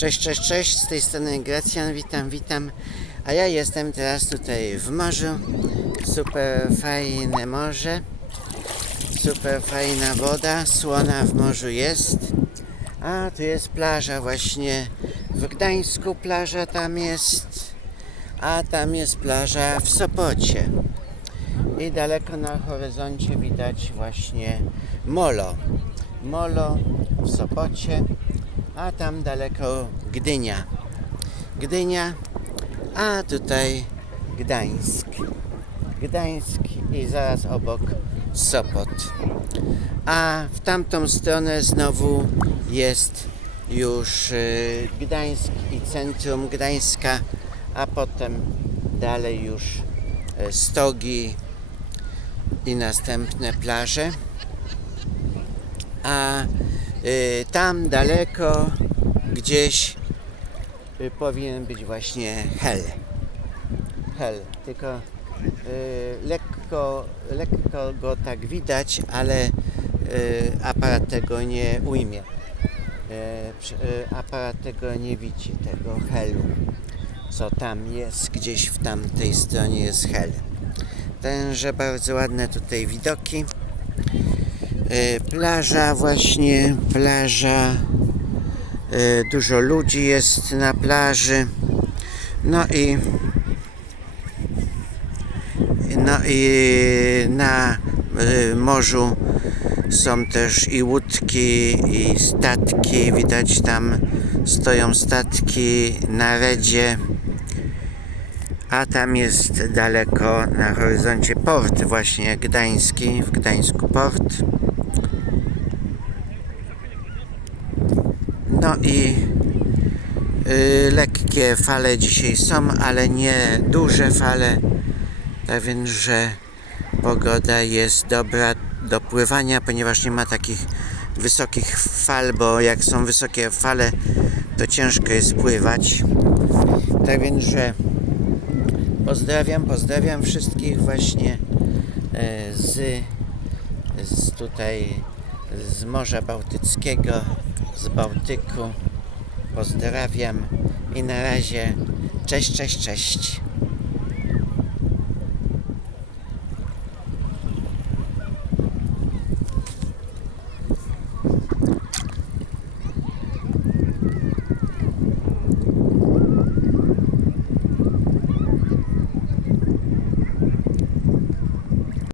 Cześć, cześć, cześć, z tej strony Gracjan, witam, witam. A ja jestem teraz tutaj w morzu. Super fajne morze. Super fajna woda, słona w morzu jest. A tu jest plaża właśnie w Gdańsku, plaża tam jest. A tam jest plaża w Sopocie. I daleko na horyzoncie widać właśnie molo. Molo w Sopocie, a tam daleko Gdynia. Gdynia, a tutaj Gdańsk. Gdańsk i zaraz obok Sopot. A w tamtą stronę znowu jest już y, Gdańsk i centrum Gdańska, a potem dalej już y, Stogi i następne plaże. A tam daleko gdzieś y, powinien być właśnie Hel. Hel, tylko y, lekko, lekko go tak widać, ale y, aparat tego nie ujmie. Y, y, aparat tego nie widzi, tego Helu, co tam jest, gdzieś w tamtej stronie jest Hel. Tenże bardzo ładne tutaj widoki. Y, Plaża właśnie, plaża. Y, Dużo ludzi jest na plaży. No i no i na y, morzu są też i łódki, i statki. Widać tam stoją statki na redzie. A tam jest daleko na horyzoncie port właśnie gdański, w Gdańsku port. I y, lekkie fale dzisiaj są, ale nie duże fale. Tak więc, że pogoda jest dobra do pływania, ponieważ nie ma takich wysokich fal, bo jak są wysokie fale, to ciężko jest pływać. Tak więc, że Pozdrawiam, pozdrawiam wszystkich właśnie e, z, z tutaj z Morza Bałtyckiego, z Bałtyku. Pozdrawiam i na razie cześć, cześć, cześć.